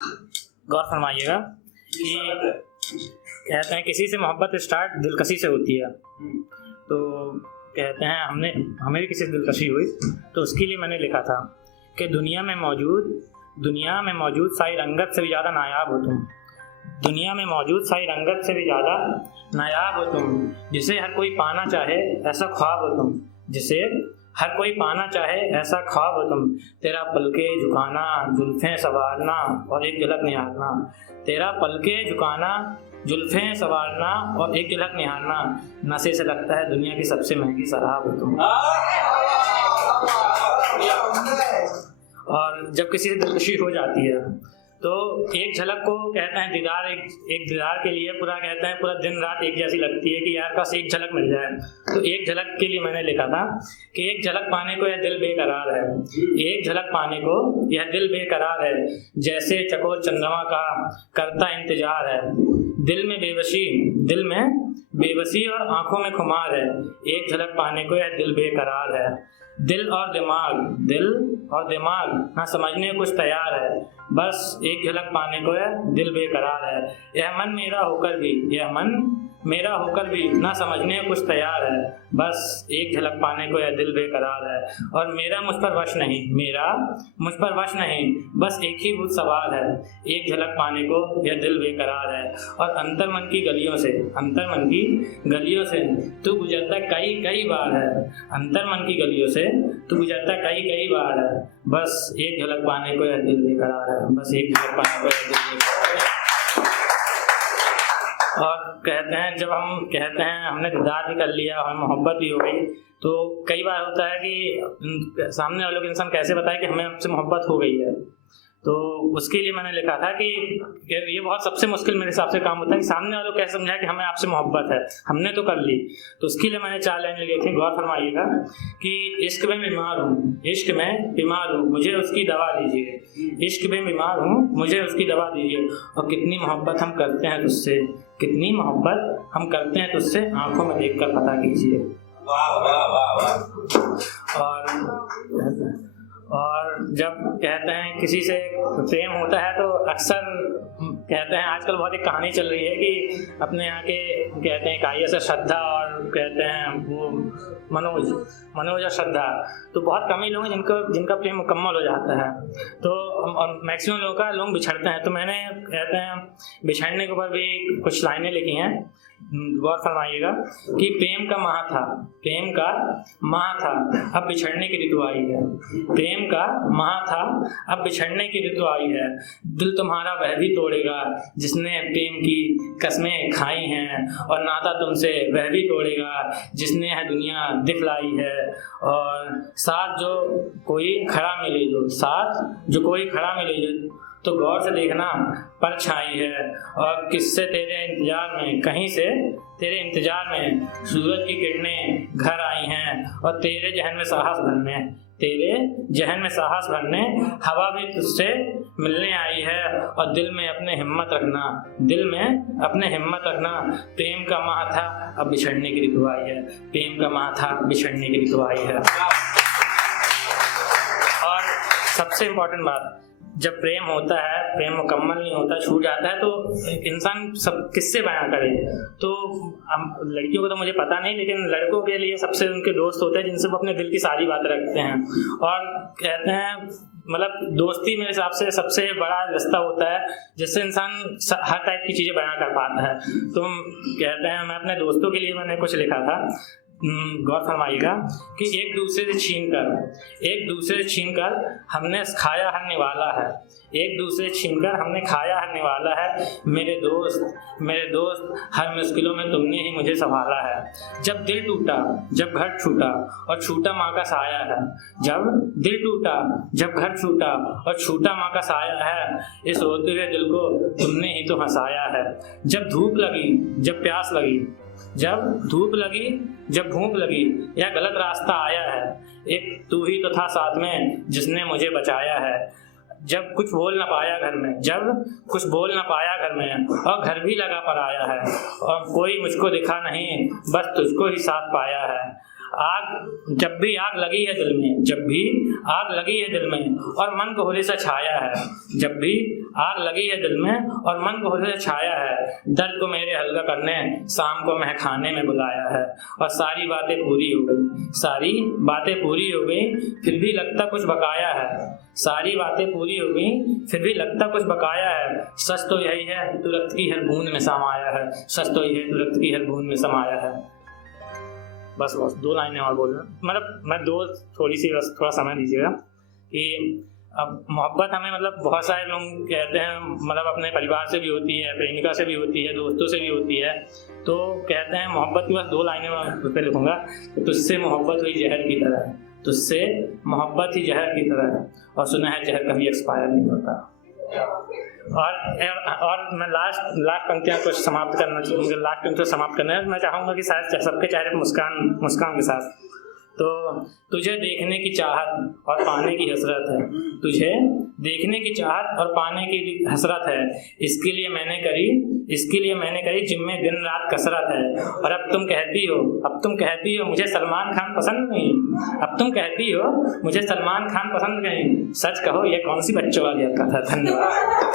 गौर फरमाइएगा कि कहते हैं किसी से मोहब्बत स्टार्ट दिलकशी से होती है। तो कहते हैं हमें भी किसी से दिलकशी हुई तो उसके लिए मैंने लिखा था कि दुनिया में मौजूद सारी रंगत से भी ज़्यादा नायाब हो तुम। दुनिया में मौजूद सारी रंगत से भी ज़्यादा नायाब हो तुम, जिसे हर कोई पाना चाहे ऐसा ख्वाब हो तुम। जिसे हर कोई पाना चाहे ऐसा ख्वाब हो तुम। तेरा पलके झुकाना, जुल्फें संवारना और एक झलक निहारना। तेरा पलके झुकाना, जुल्फें संवारना और एक झलक निहारना, नशे से लगता है दुनिया की सबसे महंगी शराब हो तुम। और जब किसी से दिलकशी हो जाती है तो एक झलक को कहते हैं दीदार, एक दीदार के लिए पूरा कहते हैं पूरा दिन रात एक जैसी लगती है कि यार बस एक झलक मिल जाए। तो एक झलक के लिए मैंने लिखा था कि एक झलक पाने को यह दिल बेकरार है। एक झलक पाने को यह दिल बेकरार है, जैसे चकोर चंद्रमा का करता इंतजार है। दिल में बेबसी और आंखों में खुमार है। एक झलक पाने को यह दिल बेकरार है। दिल और दिमाग ना समझने कुछ तैयार है, बस एक झलक पाने को है दिल बेकरार है। यह मन मेरा होकर भी ना समझने कुछ तैयार है, बस एक झलक पाने को यह दिल बेकरार है। और मेरा मुझ पर वश नहीं, बस एक ही भूत सवार है, एक झलक पाने को यह दिल बेकरार है। और अंतर्मन की गलियों से तू गुजरता कई बार है। अंतर्मन की गलियों से तू गुजरता कई बार है, बस एक झलक पाने को यह दिल बेकरार है। बस एक झलक पाने को यह दिल बेकरार है। और कहते हैं जब हम कहते हैं हमने दीदार भी कर लिया और मोहब्बत भी हो गई, तो कई बार होता है कि सामने वाले को इंसान कैसे बताए कि हमें आपसे मोहब्बत हो गई है। तो उसके लिए मैंने लिखा था कि ये बहुत सबसे मुश्किल मेरे हिसाब से काम होता है कि सामने वालों को कैसे समझाए कि हमें आपसे मोहब्बत है, हमने तो कर ली। तो उसके लिए मैंने 4 लाइन लिखी थी। गौर फरमाइएगा कि इश्क में बीमार हूँ मुझे उसकी दवा दीजिए। इश्क में बीमार हूँ मुझे उसकी दवा दीजिए। और कितनी मोहब्बत हम करते हैं तुझसे, आंखों में देखकर पता कीजिए। और जब कहते हैं किसी से प्रेम होता है तो अक्सर कहते हैं आजकल बहुत एक कहानी चल रही है कि अपने यहाँ के कहते हैं काइया से श्रद्धा और कहते हैं वो मनोज और श्रद्धा, तो बहुत कम ही लोग हैं जिनका प्रेम मुकम्मल हो जाता है। तो मैक्सिमम लोग बिछड़ते हैं। तो मैंने कहते हैं बिछड़ने के ऊपर भी कुछ लाइनें लिखी हैं। गौर फरमाइएगा कि प्रेम का माह था अब बिछड़ने की ऋतु आई है। प्रेम का माह था अब बिछड़ने की ऋतु आई है। दिल तुम्हारा वह भी तोड़ेगा जिसने प्रेम की कस्में खाई हैं, और नाता तुमसे वह भी तोड़ेगा जिसने है दुनिया दिखलाई है। और साथ जो कोई खड़ा मिले जो तो गौर से देखना परछाई है। और किससे तेरे इंतजार में सूरज की किरणें घर आई हैं, और तेरे जहन में साहस भरने हवा भी तुझसे मिलने आई है। और दिल में अपने हिम्मत रखना, प्रेम का माह था अब बिछड़ने की ऋतु आई है। और सबसे इम्पोर्टेंट बात, जब प्रेम होता है, प्रेम मुकम्मल नहीं होता, छूट जाता है, तो इंसान सब किससे बयां करे। तो लड़कियों को तो मुझे पता नहीं, लेकिन लड़कों के लिए सबसे उनके दोस्त होते हैं जिनसे वो अपने दिल की सारी बातें रखते हैं। और कहते हैं मतलब दोस्ती मेरे हिसाब से सबसे बड़ा रिश्ता होता है जिससे इंसान हर टाइप की चीज़ें बयां कर पाता है। तो कहते हैं मैं अपने दोस्तों के लिए मैंने कुछ लिखा था। गौर फरमाइएगा कि एक दूसरे से छीनकर हमने खाया हरने वाला है। मेरे दोस्त हर मुश्किलों में तुमने ही मुझे संभाला है। जब दिल टूटा, जब घर छूटा और छूटा माँ का साया है। जब दिल टूटा, जब घर छूटा और छूटा माँ का साया है, इस रोते हुए दिल को तुमने ही तो हंसाया है। जब धूप लगी, जब प्यास लगी, जब धूप लगी, जब भूख लगी, या गलत रास्ता आया है, एक तू ही तो था साथ में जिसने मुझे बचाया है। जब कुछ बोल ना पाया घर में और घर भी लगा पर आया है, और कोई मुझको दिखा नहीं, बस तुझको ही साथ पाया है। जब भी आग लगी है दिल में, जब भी आग लगी है दिल में और मन को होली सा छाया है, जब भी आग लगी है दिल में और मन को होली सा छाया है, दर्द को मेरे हल्का करने शाम को मैं खाने में बुलाया है। और सारी बातें पूरी हो गई, सारी बातें पूरी हो गई, फिर भी लगता कुछ बकाया है, सारी बातें पूरी हो गई फिर भी लगता कुछ बकाया है। सच तो यही है तू रक्त की हर बूंद में समाया है, सच तो यही है तू रक्त की हर बूंद में समाया है। बस 2 लाइनें और बोल रहा हूँ, मतलब मैं थोड़ी सी बस थोड़ा समय दीजिएगा कि अब मोहब्बत हमें मतलब बहुत सारे लोग कहते हैं मतलब अपने परिवार से भी होती है, प्रेमिका से भी होती है, दोस्तों से भी होती है। तो कहते हैं मोहब्बत की बस 2 लाइनें मैं उस पर लिखूँगा, तो तुझसे मोहब्बत हुई जहर की तरह है, तुझसे मोहब्बत ही जहर की तरह है, और सुना है जहर कभी एक्सपायर नहीं होता। और मैं लास्ट पंक्तियाँ कुछ समाप्त करना चाहिए, मुझे लास्ट पंक्ति समाप्त करना है। मैं चाहूँगा कि शायद सबके चेहरे पर मुस्कान के साथ, तो तुझे देखने की चाहत और पाने की हसरत है, तुझे देखने की चाहत और पाने की हसरत है, इसके लिए मैंने करी जिम में दिन रात कसरत है। और अब तुम कहती हो मुझे सलमान खान पसंद नहीं, अब तुम कहती हो मुझे सलमान खान पसंद नहीं, सच कहो ये कौन सी बच्चों वाली हरकत है। धन्यवाद।